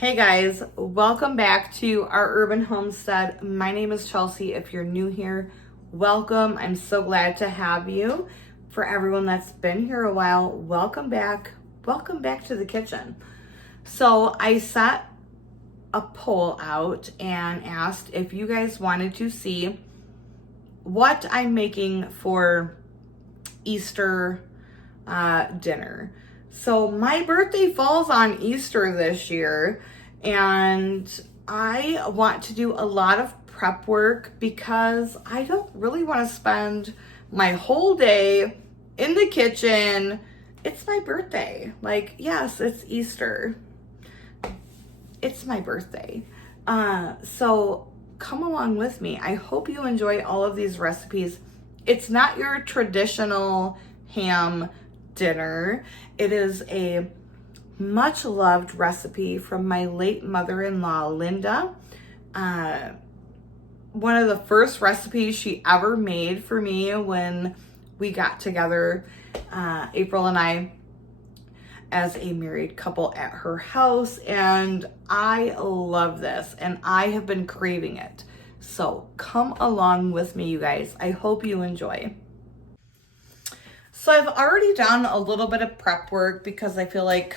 Hey guys, welcome back to our urban homestead. My name is Chelsea. If you're new here, welcome. I'm so glad to have you. For everyone that's been here a while, welcome back. Welcome back to the kitchen. So I set a poll out and asked if you guys wanted to see what I'm making for Easter dinner. So my birthday falls on Easter this year, and I want to do a lot of prep work because I don't really want to spend my whole day in the kitchen. It's my birthday. Like, yes, it's Easter. It's my birthday. So come along with me. I hope you enjoy all of these recipes. It's not your traditional ham dinner. It is a much loved recipe from my late mother-in-law, Linda. One of the first recipes she ever made for me when we got together, April and I, as a married couple at her house. And I love this and I have been craving it. So come along with me, you guys. I hope you enjoy. So I've already done a little bit of prep work because I feel like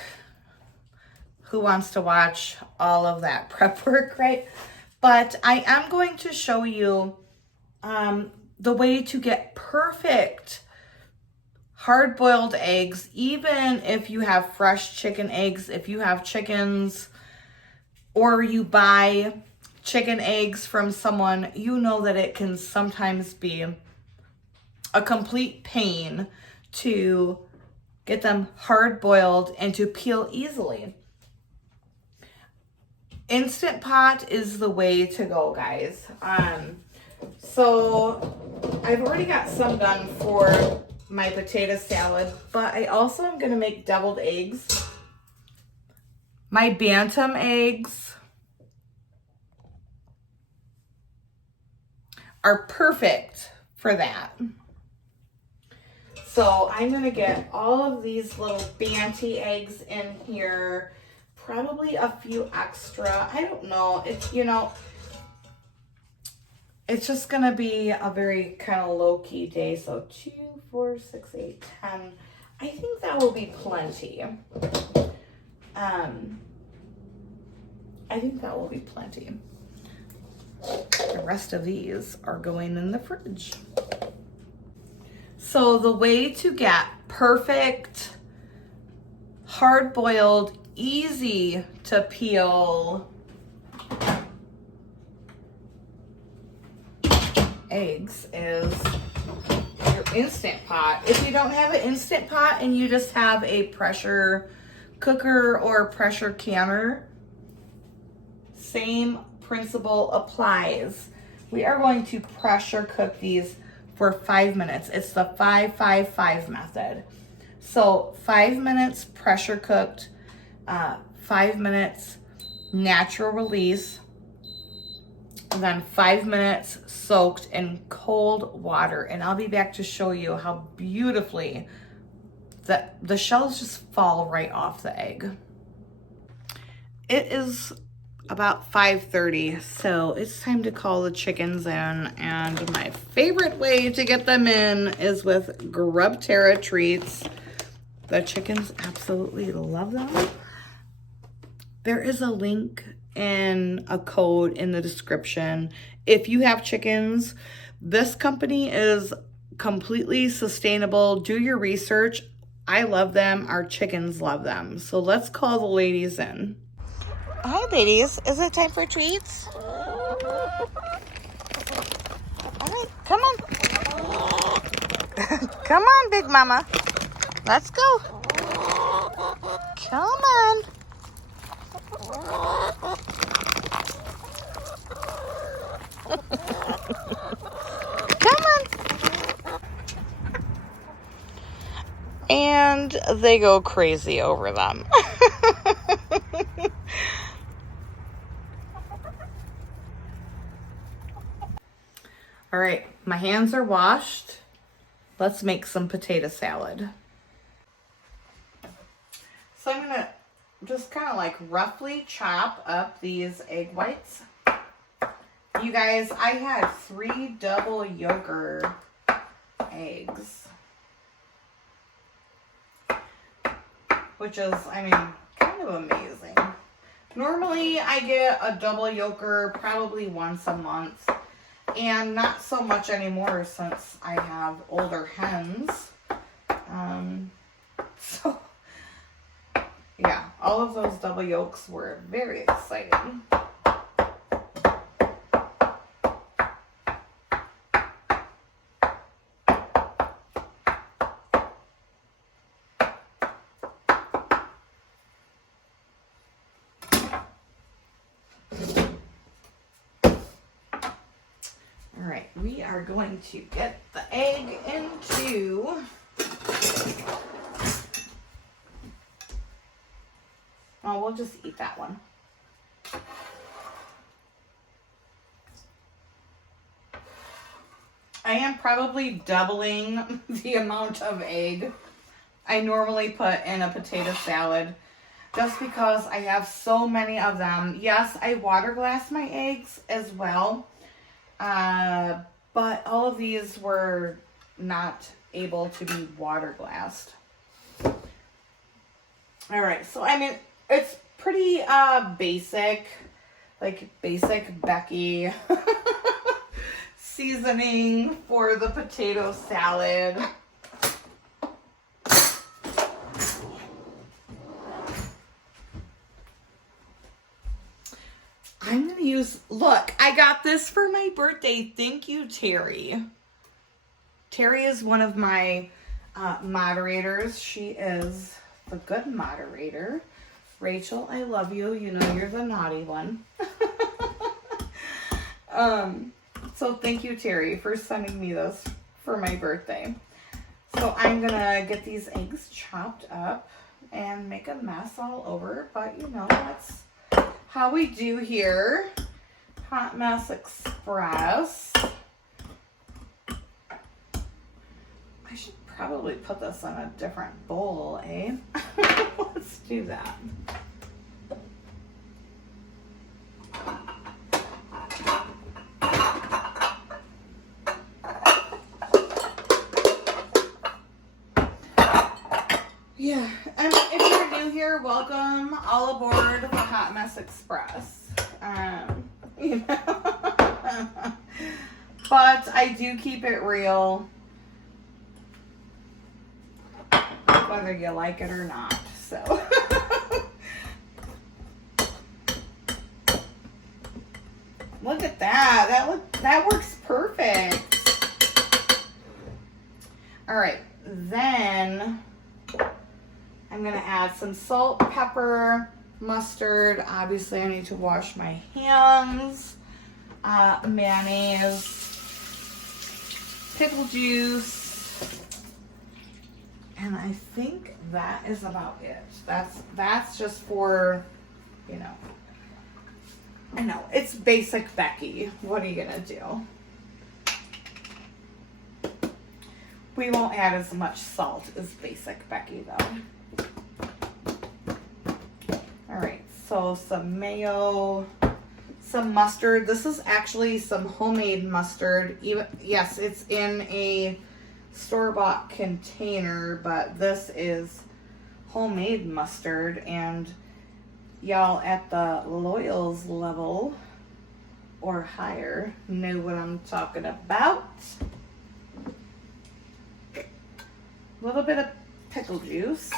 who wants to watch all of that prep work, right? But I am going to show you the way to get perfect hard-boiled eggs, even if you have fresh chicken eggs, if you have chickens, or you buy chicken eggs from someone, you know that it can sometimes be a complete pain to get them hard boiled and to peel easily. Instant Pot is the way to go, guys. So I've already got some done for my potato salad, but I also am going to make deviled eggs. My bantam eggs are perfect for that. So I'm going to get all of these little Banty eggs in here, probably a few extra. I don't know. It's, you know, it's just going to be a very kind of low-key day. So 2, 4, 6, 8, 10. I think that will be plenty. I think that will be plenty. The rest of these are going in the fridge. So the way to get perfect, hard-boiled, easy to peel eggs is your Instant Pot. If you don't have an Instant Pot and you just have a pressure cooker or pressure canner, same principle applies. We are going to pressure cook these for 5 minutes. It's the 5-5-5 method. So 5 minutes pressure cooked, 5 minutes natural release, and then 5 minutes soaked in cold water. And I'll be back to show you how beautifully the shells just fall right off the egg. It is about 5:30, so it's time to call the chickens in, and my favorite way to get them in is with Grub Terra treats. The chickens absolutely love them. There is a link and a code in the description. If you have chickens, this company is completely sustainable. Do your research. I love them. Our chickens love them. So let's call the ladies in. Hi, ladies. Is it time for treats? All right, come on. Come on, big mama. Let's go. Come on. Come on. And they go crazy over them. All right, my hands are washed. Let's make some potato salad. So I'm gonna just kind of like roughly chop up these egg whites. You guys, I had 3 double yolker eggs, which is, I mean, kind of amazing. Normally I get a double yolker probably once a month, and not so much anymore since I have older hens. So yeah, all of those double yolks were very exciting. All right, we are going to get the egg into we'll just eat that one. I am probably doubling the amount of egg I normally put in a potato salad just because I have so many of them. Yes, I water glass my eggs as well, but all of these were not able to be water glassed. All right, so I mean, it's pretty basic, like basic Becky seasoning for the potato salad. I'm gonna use, look, I got this for my birthday. Thank you, Terry. Terry is one of my moderators. She is the good moderator. Rachel, I love you. You know you're the naughty one. So thank you, Terry, for sending me this for my birthday. So I'm gonna get these eggs chopped up and make a mess all over, but you know, that's how we do here. Hot Mess Express. I should probably put this in a different bowl, eh? Let's do that. Yeah, and if you're new here, welcome all aboard the Hot Mess Express. You know, but I do keep it real, whether you like it or not. So, look at that. That works perfect. All right, then I'm gonna add some salt, pepper, mustard. Obviously, I need to wash my hands. Mayonnaise, pickle juice, and I think that is about it. That's just for, you know. I know it's basic Becky. What are you gonna do? We won't add as much salt as basic Becky though. All right, so some mayo, some mustard. This is actually some homemade mustard. Yes, it's in a store-bought container, but this is homemade mustard, and y'all at the Loyals level or higher know what I'm talking about. A little bit of pickle juice.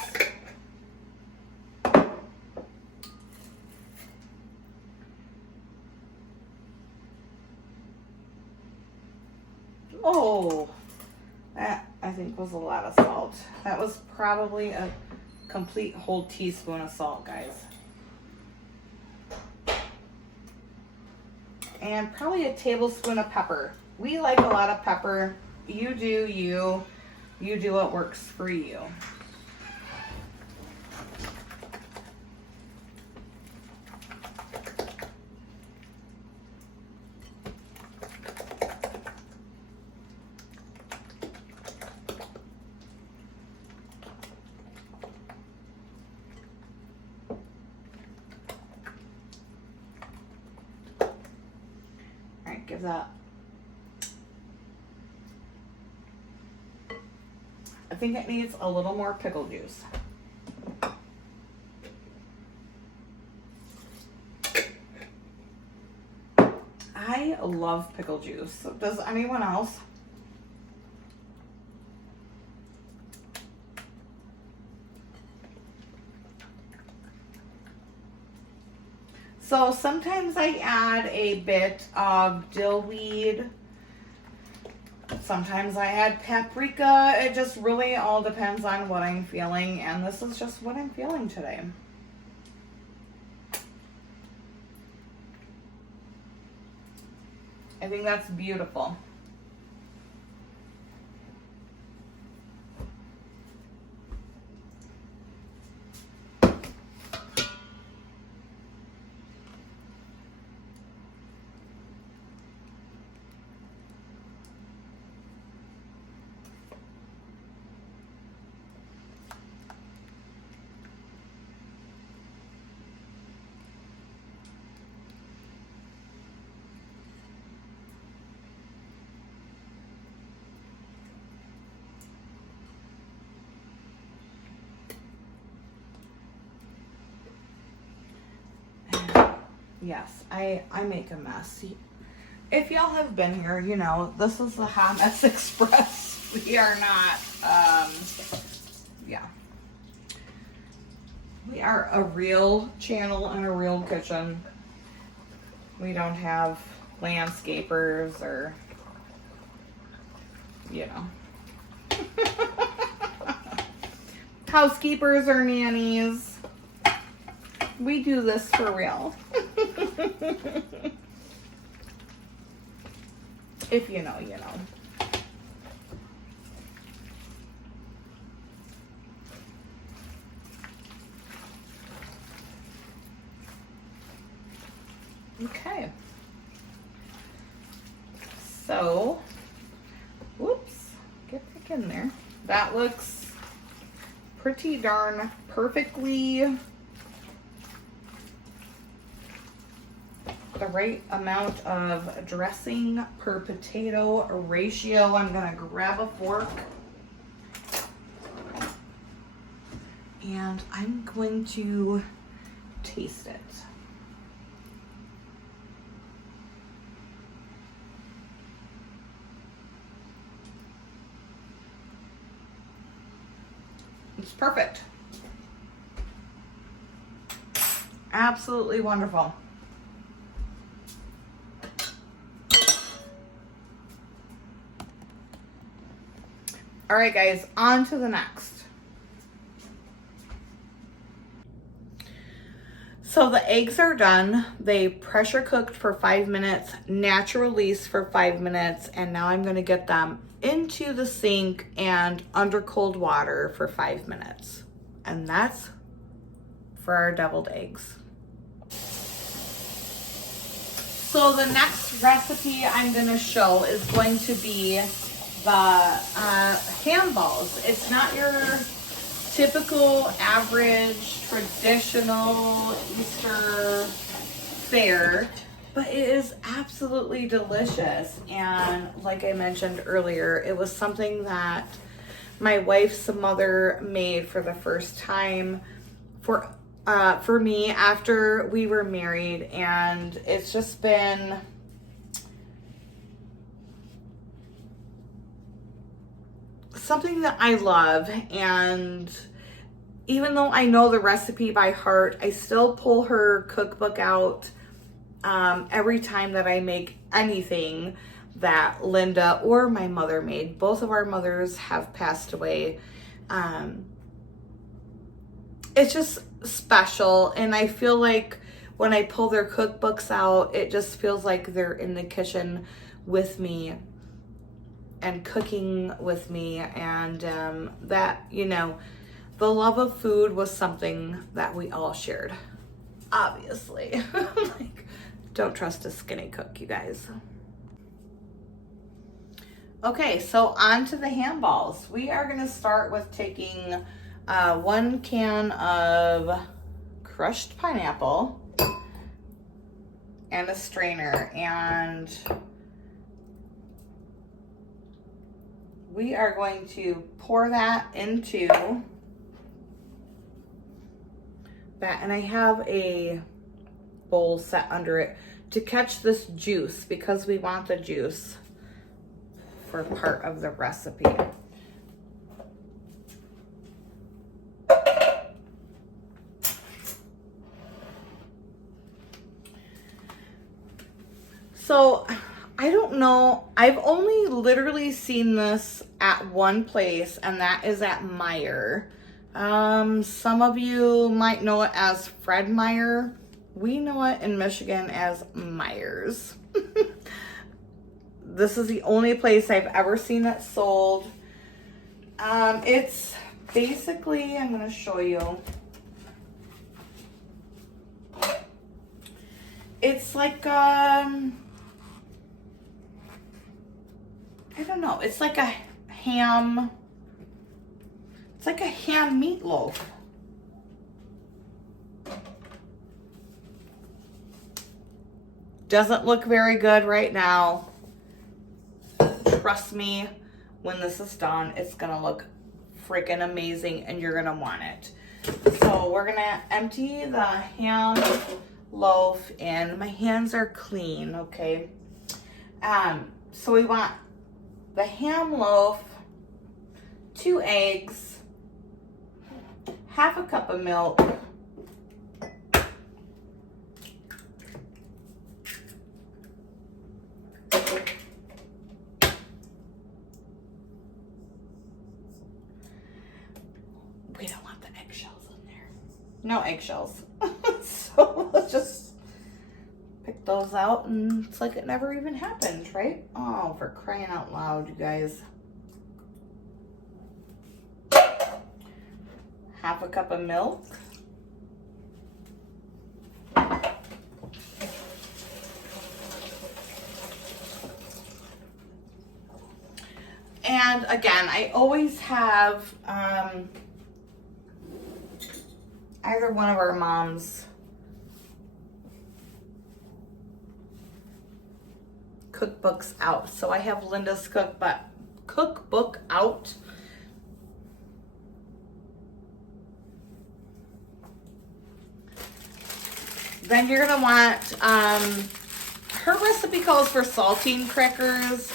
Oh, that I think was a lot of salt. That was probably a complete whole teaspoon of salt, guys. And probably a tablespoon of pepper. We like a lot of pepper. You do you. You do what works for you. give that. I think it needs a little more pickle juice. I love pickle juice. Does anyone else? So sometimes I add a bit of dill weed. Sometimes I add paprika. It just really all depends on what I'm feeling, and this is just what I'm feeling today. I think that's beautiful. Yes, I make a mess. If y'all have been here, you know, this is the Hot Mess Express. We are not, yeah. We are a real channel and a real kitchen. We don't have landscapers or, you know, housekeepers or nannies. We do this for real. If you know, you know. Okay. So, whoops, get back in there. That looks pretty darn perfectly the right amount of dressing per potato ratio. I'm gonna grab a fork and I'm going to taste it. It's perfect. Absolutely wonderful. All right, guys, on to the next. So the eggs are done. They pressure cooked for 5 minutes, natural release for 5 minutes, and now I'm gonna get them into the sink and under cold water for 5 minutes. And that's for our deviled eggs. So the next recipe I'm gonna show is going to be the ham balls. It's not your typical, average, traditional Easter fare, but it is absolutely delicious. And like I mentioned earlier, it was something that my wife's mother made for the first time for me after we were married, and it's just been something that I love. And even though I know the recipe by heart, I still pull her cookbook out every time that I make anything that Linda or my mother made. Both of our mothers have passed away. It's just special, and I feel like when I pull their cookbooks out, it just feels like they're in the kitchen with me and cooking with me, and that, you know, the love of food was something that we all shared, obviously. Like, don't trust a skinny cook, you guys. Okay, so on to the ham balls. We are gonna start with taking 1 can of crushed pineapple and a strainer, and we are going to pour that into that, and I have a bowl set under it to catch this juice because we want the juice for part of the recipe. So I don't know, I've only literally seen this at one place, and that is at Meyer. Some of you might know it as Fred Meyer. We know it in Michigan as Myers. This is the only place I've ever seen it sold. It's basically, I'm gonna show you. It's like, I don't know, it's like a ham, it's like a ham meatloaf. Doesn't look very good right now. Trust me, when this is done, it's gonna look freaking amazing and you're gonna want it. So we're gonna empty the ham loaf in. My hands are clean, okay? So we want the ham loaf, 2 eggs, half a cup of milk, we don't want the eggshells in there. No eggshells. So we'll just pick those out and it's like it never even happened, right? Oh, for crying out loud, you guys. Half a cup of milk. And again, I always have either one of our moms cookbooks out. So I have Linda's cookbook out. Then you're gonna want, her recipe calls for saltine crackers.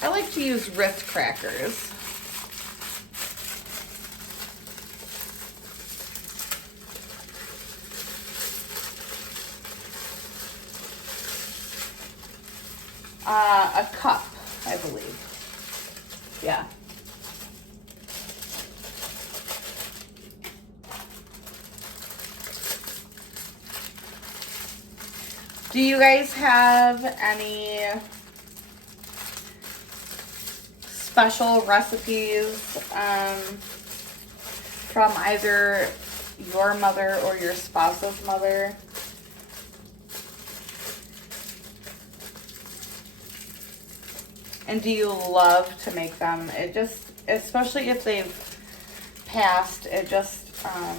I like to use Ritz crackers. A cup, I believe. Yeah. Do you guys have any special recipes from either your mother or your spouse's mother? And do you love to make them? It just, especially if they've passed, it just, I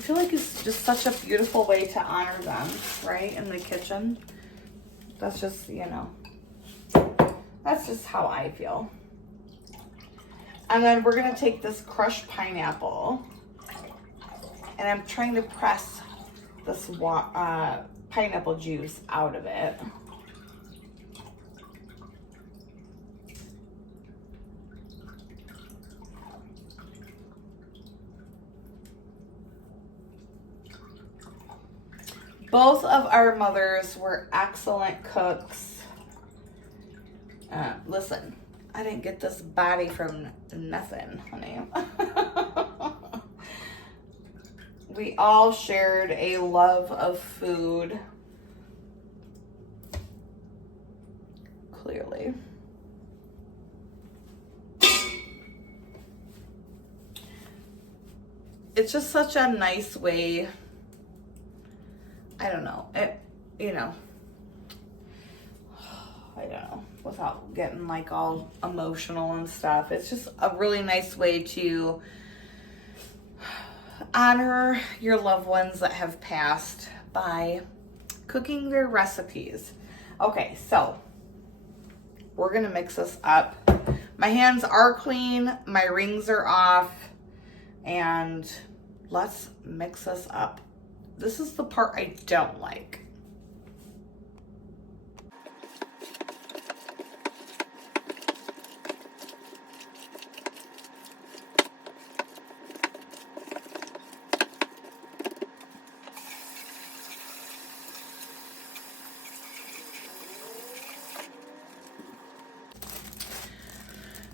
feel like it's just such a beautiful way to honor them, right? In the kitchen. That's just, you know, that's just how I feel. And then we're gonna take this crushed pineapple and I'm trying to press this pineapple juice out of it. Both of our mothers were excellent cooks. Listen, I didn't get this body from nothing, honey. We all shared a love of food. Clearly. It's just such a nice way, I don't know, you know, I don't know, without getting like all emotional and stuff. It's just a really nice way to honor your loved ones that have passed by cooking their recipes. Okay, so we're gonna mix this up. My hands are clean, my rings are off, and let's mix this up. This is the part I don't like.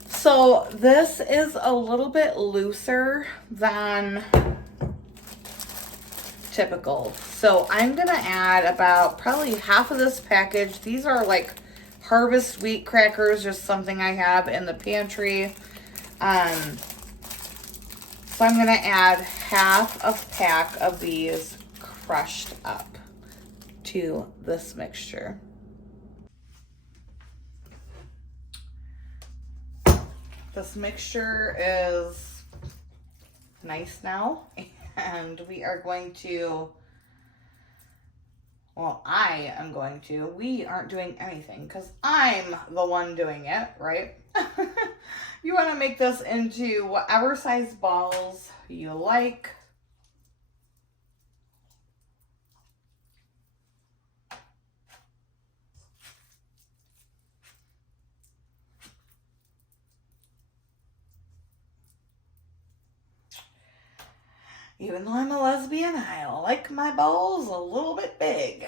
So this is a little bit looser than typical. So I'm gonna add about probably half of this package. These are like Harvest wheat crackers, just something I have in the pantry. So I'm gonna add half a pack of these crushed up to this mixture. This mixture is nice now, and we are going to, well, I am going to, we aren't doing anything because I'm the one doing it, right? You want to make this into whatever size balls you like. Even though I'm a lesbian, I like my balls a little bit big.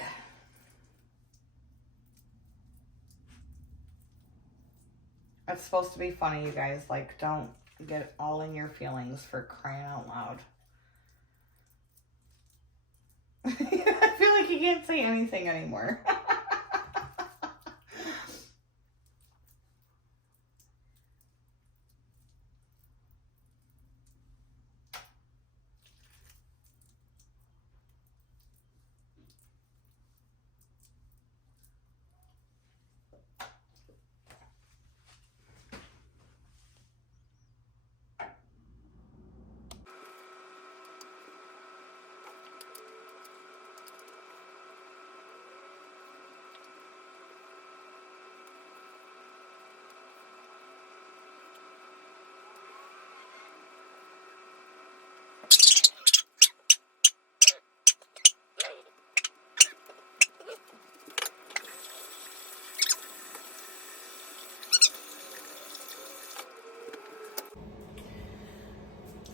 It's supposed to be funny, you guys. Like, don't get all in your feelings, for crying out loud. I feel like you can't say anything anymore.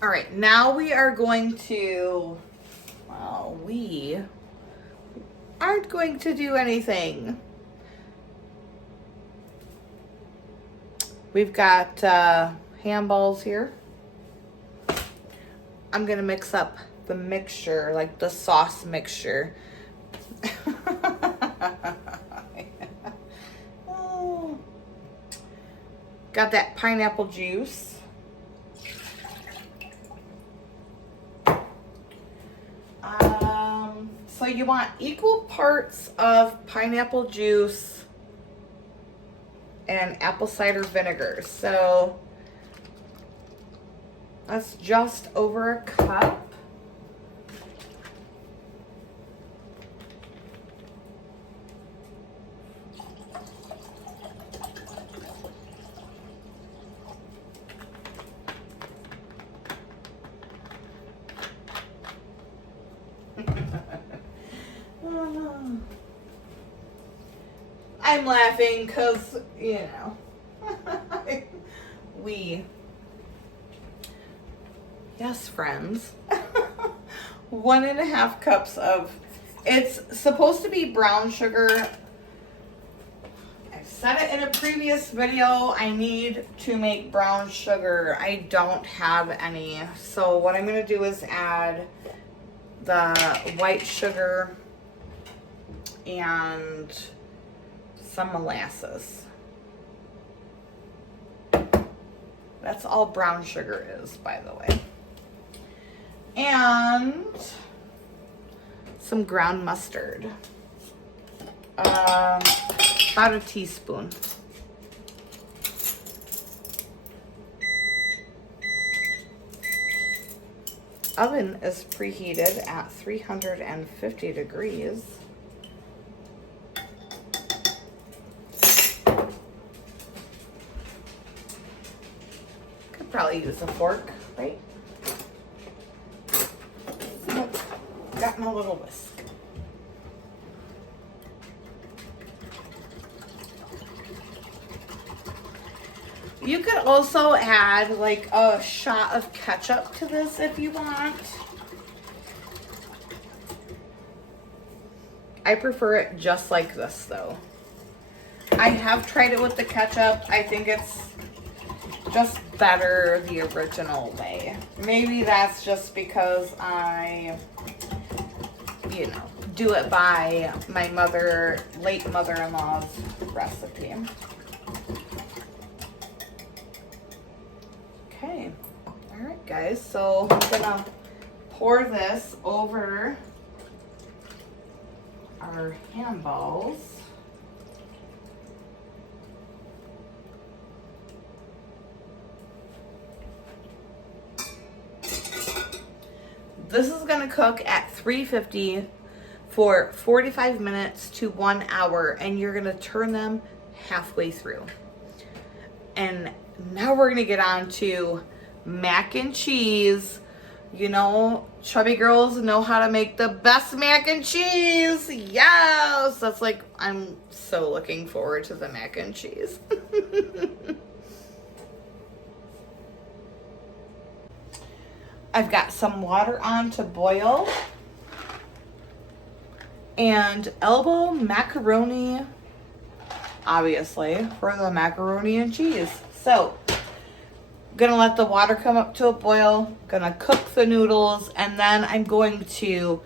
All right, now we are going to, well, we aren't going to do anything. We've got ham balls here. I'm gonna mix up the mixture, like the sauce mixture. Oh. Got that pineapple juice. So you want equal parts of pineapple juice and apple cider vinegar. So that's just over a cup. I'm laughing because, you know, yes, friends, 1.5 cups of, it's supposed to be brown sugar. I've said it in a previous video, I need to make brown sugar. I don't have any. So what I'm going to do is add the white sugar and some molasses. That's all brown sugar is, by the way. And some ground mustard. About a teaspoon. Oven is preheated at 350 degrees. could probably use a fork, right? Got my little whisk. You could also add like a shot of ketchup to this if you want. I prefer it just like this though. I have tried it with the ketchup. I think it's just better the original way. Maybe that's just because I, you know, do it by my late mother-in-law's recipe. Okay, all right guys, so I'm gonna pour this over our ham balls. This is gonna cook at 350 for 45 minutes to 1 hour, and you're gonna turn them halfway through. And now we're gonna get on to mac and cheese. You know, chubby girls know how to make the best mac and cheese. Yes, that's like, I'm so looking forward to the mac and cheese. I've got some water on to boil. And elbow macaroni, obviously, for the macaroni and cheese. So, gonna let the water come up to a boil, gonna cook the noodles, and then I'm going to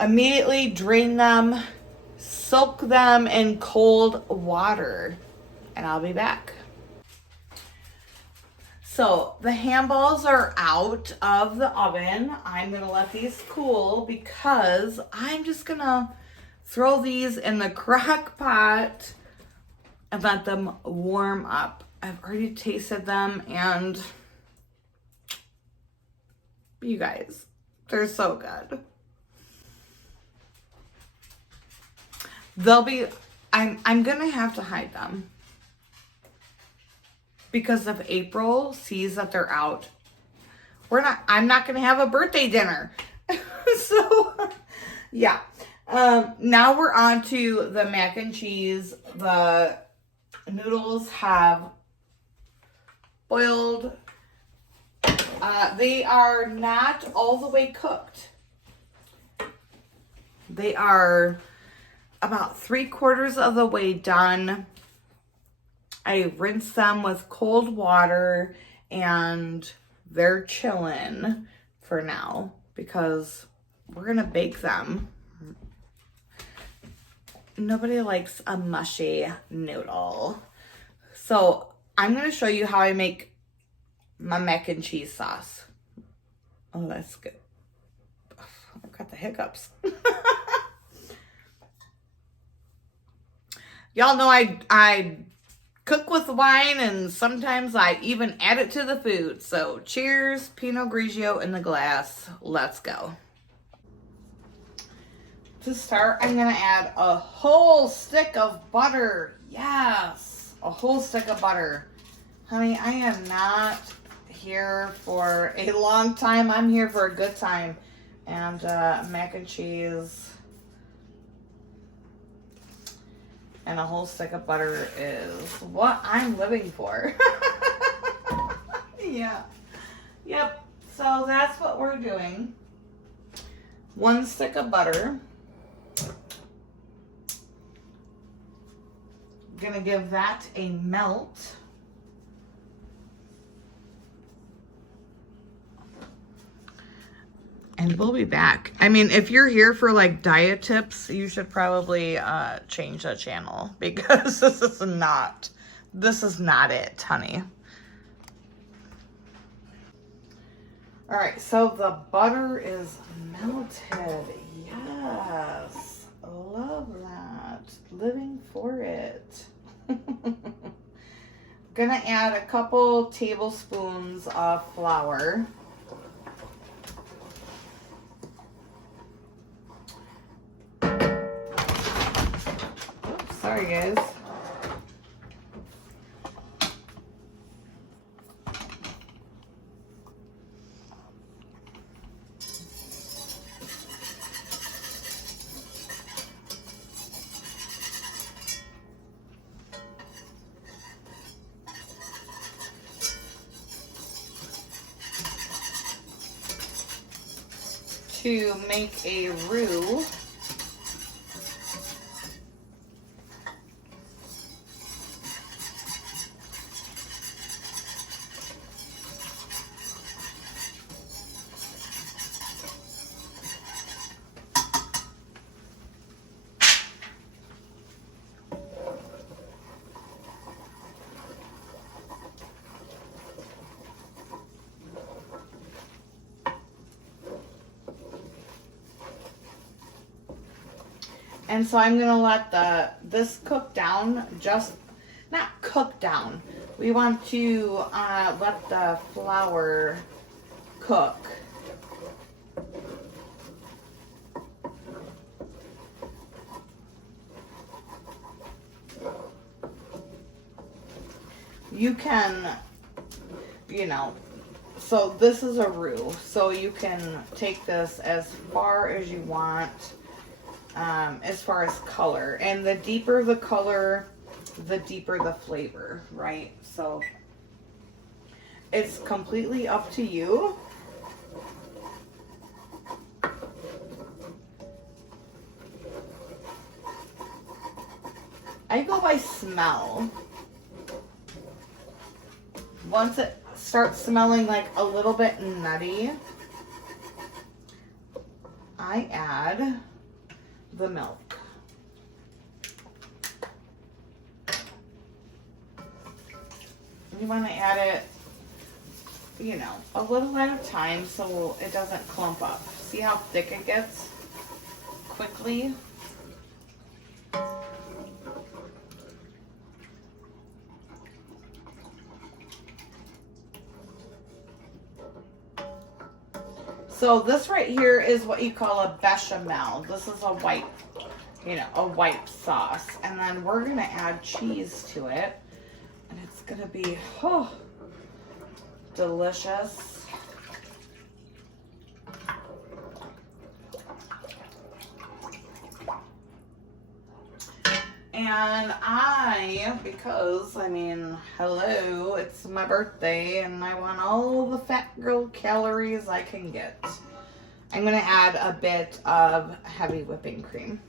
immediately drain them, soak them in cold water, and I'll be back. So the ham balls are out of the oven. I'm gonna let these cool because I'm just gonna throw these in the crock pot and let them warm up. I've already tasted them and you guys, they're so good. I'm gonna have to hide them because if April sees that they're out, I'm not gonna have a birthday dinner. So yeah. Now we're on to the mac and cheese. The noodles have boiled. They are not all the way cooked. They are about 3/4 of the way done. I rinsed them with cold water and they're chilling for now because we're gonna bake them. Nobody likes a mushy noodle. So I'm gonna show you how I make my mac and cheese sauce. Oh, that's good. I've got the hiccups. Y'all know I cook with wine and sometimes I even add it to the food. So cheers, Pinot Grigio in the glass. Let's go. To start, I'm gonna add a whole stick of butter. Yes, a whole stick of butter. Honey, I am not here for a long time. I'm here for a good time. And mac and cheese and a whole stick of butter is what I'm living for. Yeah. Yep. So that's what we're doing. 1 stick of butter. Gonna give that a melt. And we'll be back. I mean, if you're here for like diet tips, you should probably change the channel because this is not it, honey. All right, so the butter is melted. Yes, love that. Living for it. Gonna add a couple tablespoons of flour. Sorry, guys. to make a roux. And so I'm gonna let this cook down, just not cook down. We want to let the flour cook. You can, so this is a roux, so you can take this as far as you want. As far as color, and the deeper the color, the deeper the flavor, right? So it's completely up to you. I go by smell. Once it starts smelling like a little bit nutty, I add the milk. You want to add it, a little at a time so it doesn't clump up. See how thick it gets quickly? So this right here is what you call a bechamel. This is a white, a white sauce. And then we're going to add cheese to it. And it's going to be, delicious. And hello, it's my birthday and I want all the fat girl calories I can get. I'm going to add a bit of heavy whipping cream.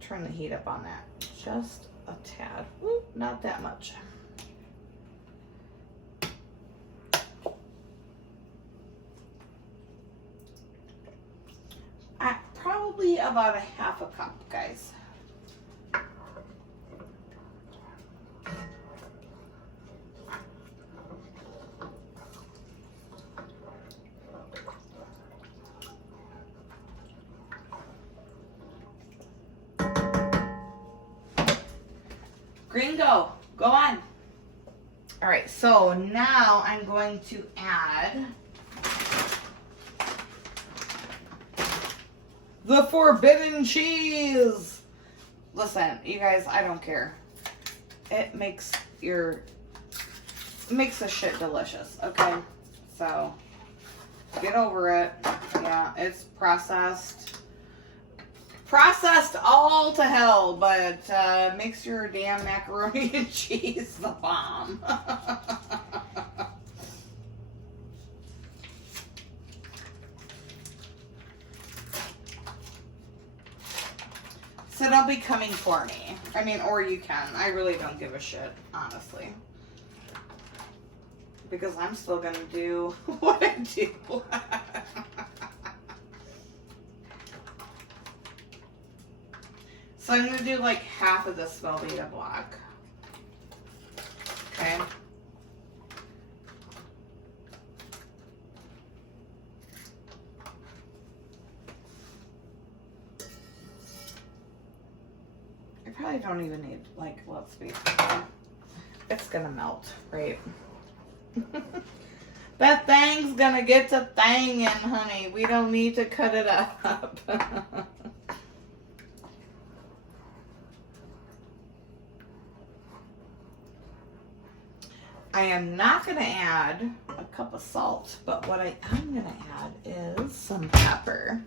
Turn the heat up on that just a tad. Ooh, not that much. Probably about a half a cup, guys. Gringo, go on. All right, so now I'm going to add the forbidden cheese. Listen, you guys, I don't care. It makes the shit delicious, okay? So, get over it. Yeah, it's processed. Processed all to hell, but makes your damn macaroni and cheese the bomb. So don't be coming for me. Or you can. I really don't give a shit, honestly. Because I'm still gonna do what I do. So I'm going to do like half of this Velveeta block. Okay. I probably don't even need, let's be, it's going to melt, right? That thing's going to get to thangin', honey. We don't need to cut it up. I am not going to add a cup of salt, but what I am going to add is some pepper.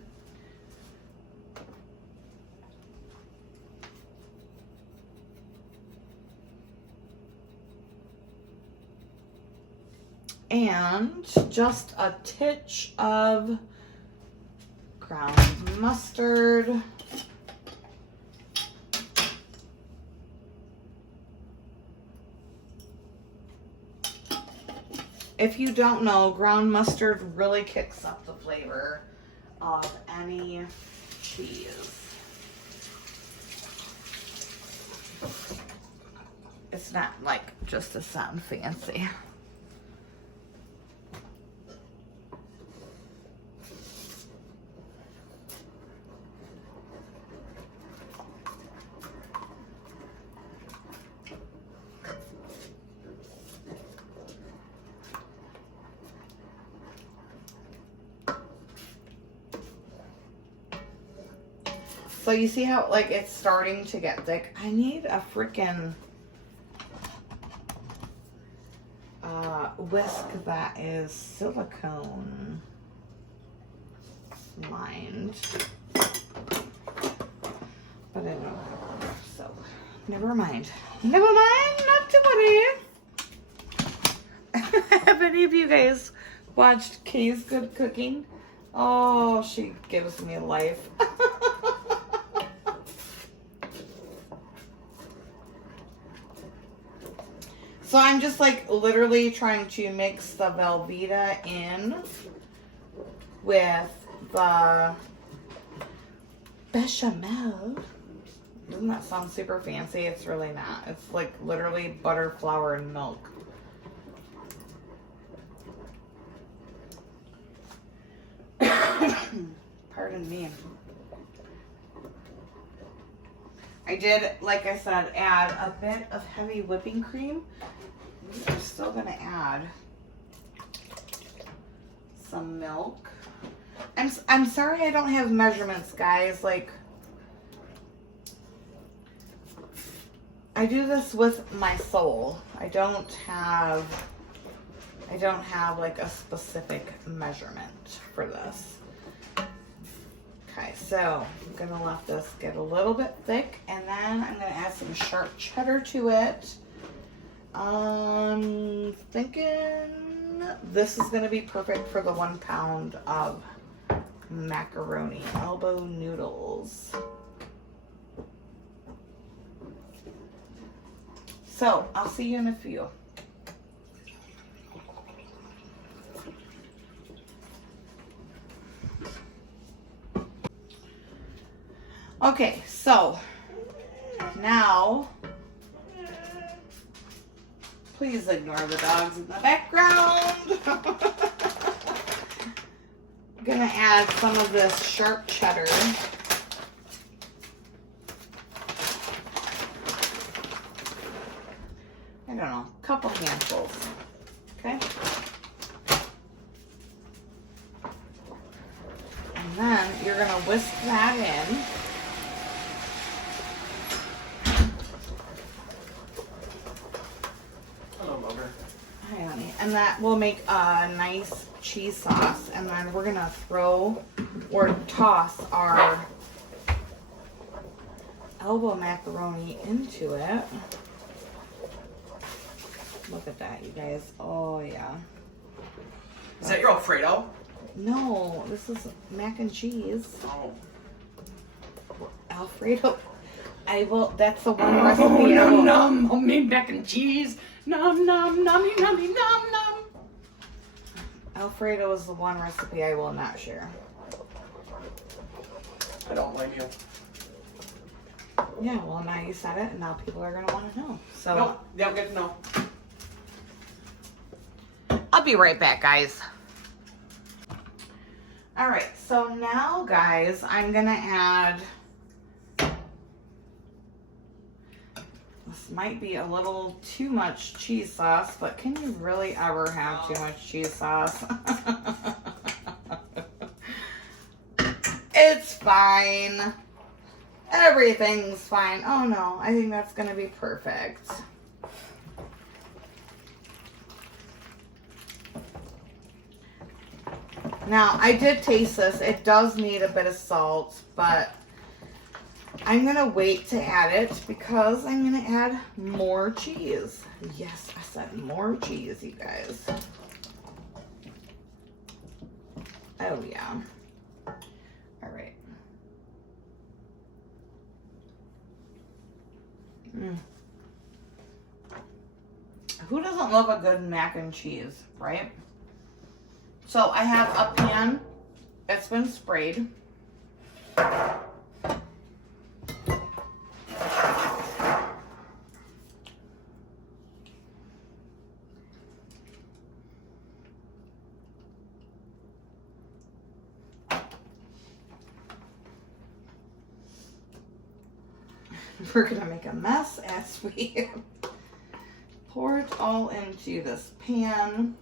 And just a titch of ground mustard. If you don't know, ground mustard really kicks up the flavor of any cheese. It's not like just to sound fancy. So you see how like it's starting to get thick? I need a freaking whisk that is silicone lined. But I don't know. So never mind. Never mind, not to worry. Have any of you guys watched Kay's Good Cooking? Oh, she gives me life. So I'm just like literally trying to mix the Velveeta in with the bechamel. Doesn't that sound super fancy? It's really not. It's like literally butter, flour, and milk. Pardon me. I did, like I said, add a bit of heavy whipping cream. I'm still gonna add some milk. I'm sorry I don't have measurements, guys. Like, I do this with my soul. I don't have like a specific measurement for this. Okay, so I'm gonna let this get a little bit thick, and then I'm gonna add some sharp cheddar to it. I'm thinking this is gonna be perfect for the 1 pound of macaroni, elbow noodles. So I'll see you in a few. Okay, so now, please ignore the dogs in the background. I'm gonna add some of this sharp cheddar. I don't know, a couple handfuls, okay? And then you're gonna whisk that in. And that will make a nice cheese sauce. And then we're gonna throw or toss our elbow macaroni into it. Look at that, you guys. Oh yeah. Is that your Alfredo? No, this is mac and cheese. Oh. Alfredo. That's the one recipe. Nom nom. Homemade mac and cheese. Nom nom nummy nummy nom nom. Alfredo is the one recipe I will not share. I don't blame you. Yeah, well now you said it, and now people are gonna want to know. So nope, they don't get to know. I'll be right back, guys. All right, so now, guys, I'm gonna add. This might be a little too much cheese sauce, but can you really ever have too much cheese sauce? It's fine. Everything's fine. Oh no, I think that's gonna be perfect. Now, I did taste this. It does need a bit of salt, but I'm going to wait to add it because I'm going to add more cheese. Yes, I said more cheese, you guys. Oh, yeah. All doesn't look a good mac and cheese, right? So I have a pan that's been sprayed. We're gonna make a mess as we pour it all into this pan.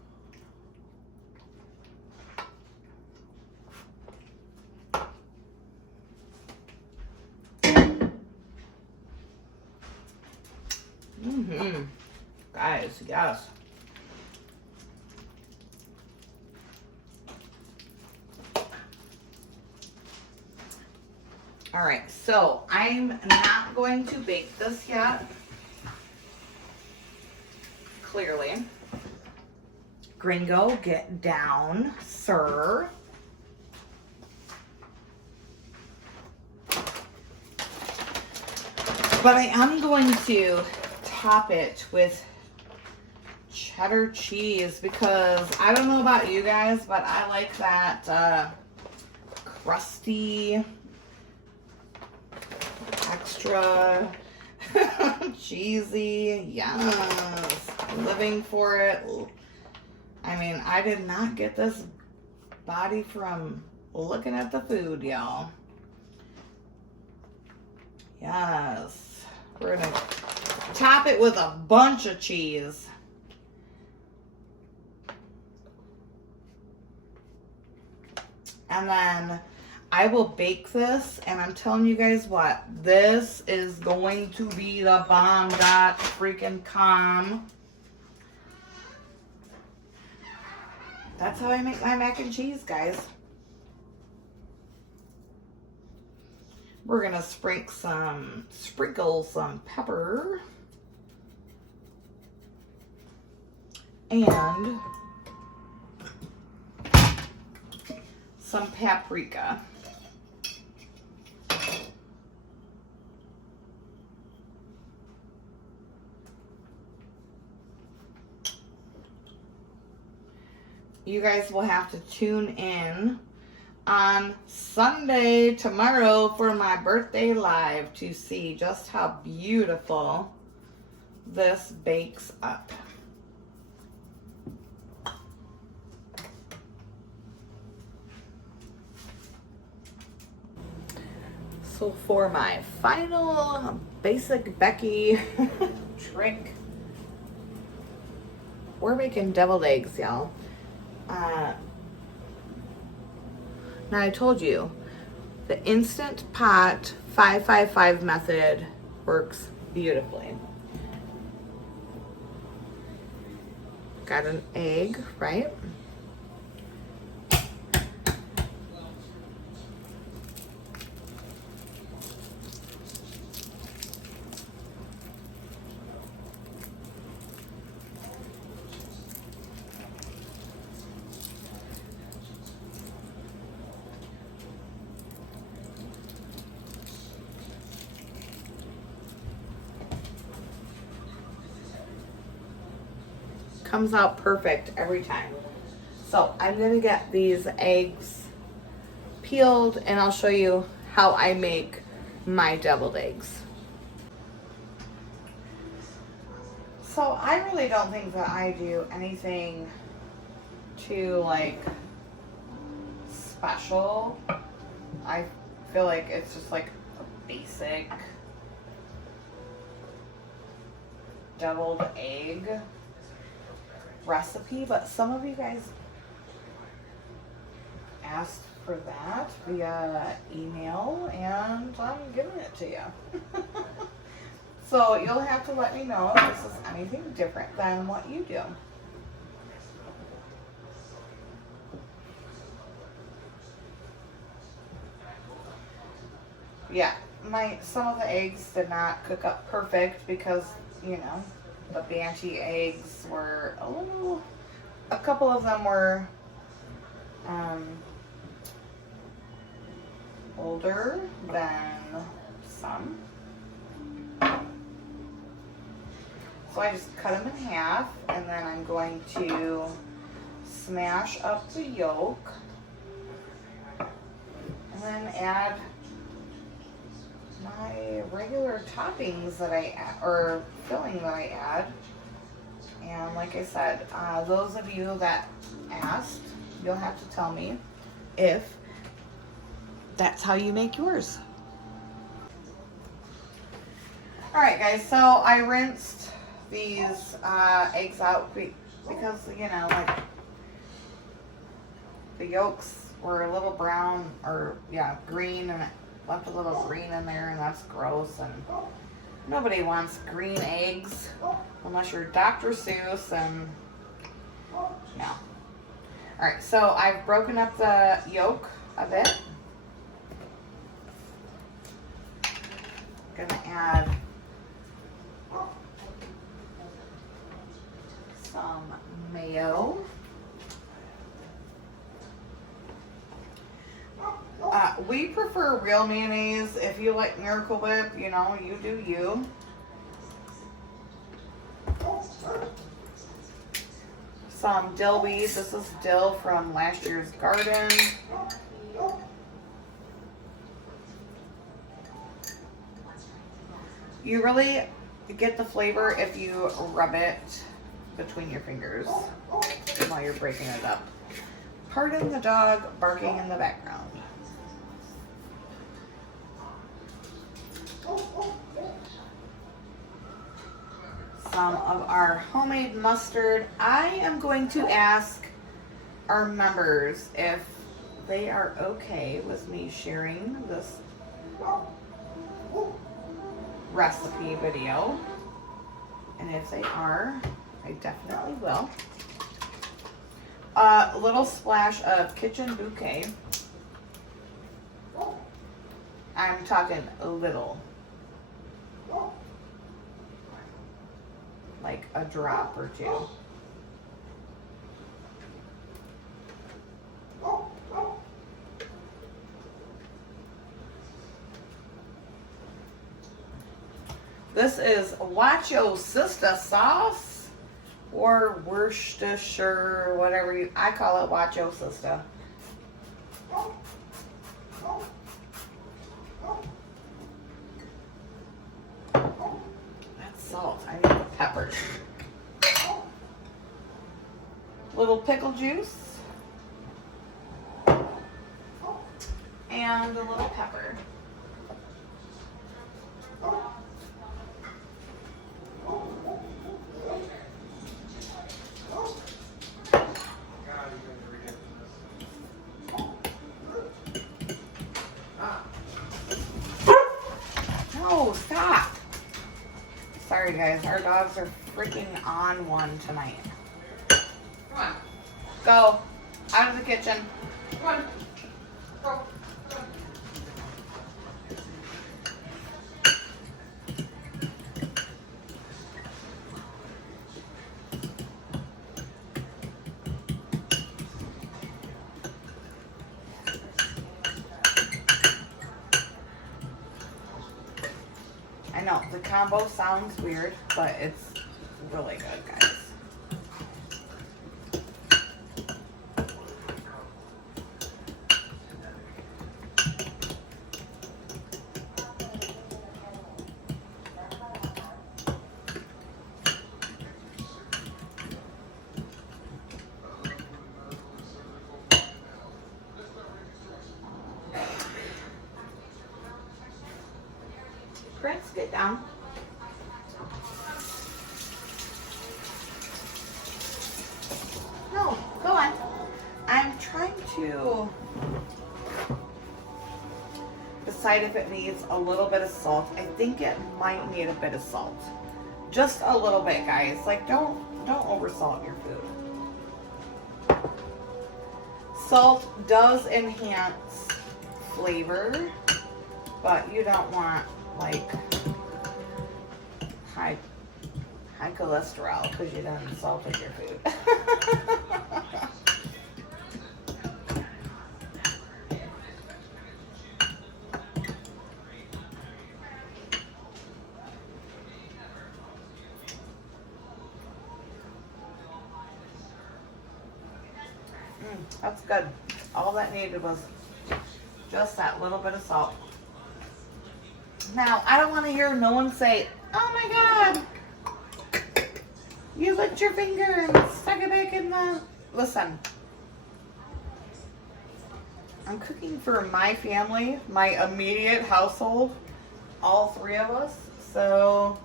Guys, yes. All right, so I'm not going to bake this yet. Clearly. Gringo, get down, sir. But I am going to top it with cheddar cheese because I don't know about you guys, but I like that crusty, extra cheesy. Yes, living for it. I mean, I did not get this body from looking at the food, y'all. Yes, we're gonna top it with a bunch of cheese. And then I will bake this, and I'm telling you guys what, this is going to be the bomb dot freaking com. That's how I make my mac and cheese, guys. We're gonna sprinkle some pepper and some paprika. You guys will have to tune in on Sunday, tomorrow, for my birthday live to see just how beautiful this bakes up. So for my final basic Becky trick, we're making deviled eggs, y'all. Now I told you, the Instant Pot 555 method works beautifully. Got an egg, right? Comes out perfect every time. So I'm gonna get these eggs peeled and I'll show you how I make my deviled eggs. So I really don't think that I do anything too like special. I feel like it's just like a basic deviled egg recipe, but some of you guys asked for that via email and I'm giving it to you. So you'll have to let me know if this is anything different than what you do. Yeah, some of the eggs did not cook up perfect because, you know, the Banshee eggs were a couple of them were older than some. So I just cut them in half, and then I'm going to smash up the yolk, and then add my regular toppings that I add, or filling that I add. And like I said, those of you that asked, you'll have to tell me if that's how you make yours. Alright guys, so I rinsed these eggs out because, you know, like the yolks were a little brown, or yeah, green, and it left a little green in there, and that's gross, and nobody wants green eggs unless you're Dr. Seuss, and no. Alright, so I've broken up the yolk a bit. Gonna add some mayo. We prefer real mayonnaise. If you like Miracle Whip, you know, you do you. Some dill weed. This is dill from last year's garden. You really get the flavor if you rub it between your fingers while you're breaking it up. Pardon the dog barking in the background. Some of our homemade mustard. I am going to ask our members if they are okay with me sharing this recipe video, and if they are, I definitely will. A little splash of kitchen bouquet. I'm talking a little, like a drop or two. This is Wacho Sister sauce, or Worcestershire, whatever you, I call it Wacho Sister. That's salt, I need the pepper. Little pickle juice. And a little pepper. No, stop. Sorry guys, our dogs are freaking on one tonight. Come on. Go. Out of the kitchen. Come on. Go. I know, the combo sounds weird, but it's really good, guys. Prince, get down. No, go on. I'm trying to decide if it needs a little bit of salt. I think it might need a bit of salt. Just a little bit, guys. Like, don't oversalt your food. Salt does enhance flavor, but you don't want like high cholesterol because you done salted your food. That's good. All that needed was just that little bit of salt. Now, I don't want to hear no one say, oh my God, you licked your finger and stuck it back in the... Listen, I'm cooking for my family, my immediate household, all three of us, so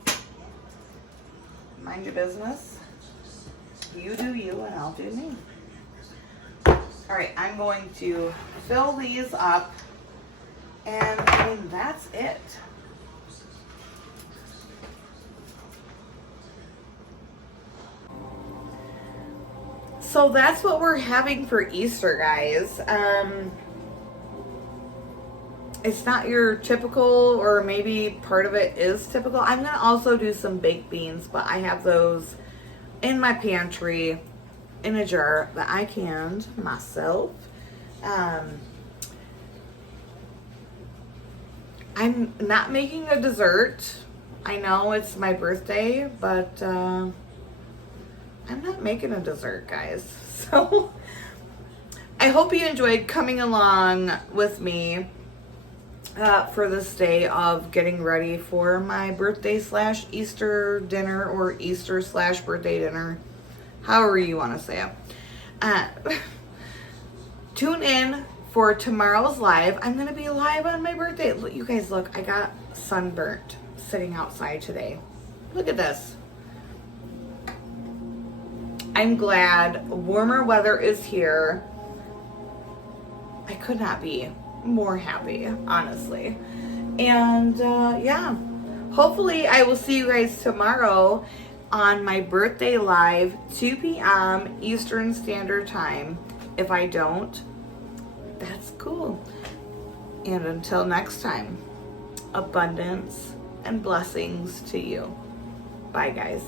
mind your business. You do you and I'll do me. All right, I'm going to fill these up, and I mean, that's it. So that's what we're having for Easter, guys. It's not your typical, or maybe part of it is typical. I'm gonna also do some baked beans, but I have those in my pantry in a jar that I canned myself. I'm not making a dessert. I know it's my birthday, but I'm not making a dessert, guys. So I hope you enjoyed coming along with me for this day of getting ready for my birthday / Easter dinner, or Easter / birthday dinner, however you want to say it. Tune in for tomorrow's live. I'm going to be live on my birthday. Look, you guys, look, I got sunburnt sitting outside today. Look at this. I'm glad warmer weather is here. I could not be more happy, honestly. And yeah, hopefully I will see you guys tomorrow on my birthday live, 2 p.m. Eastern Standard Time. If I don't, that's cool. And until next time, abundance and blessings to you. Bye, guys.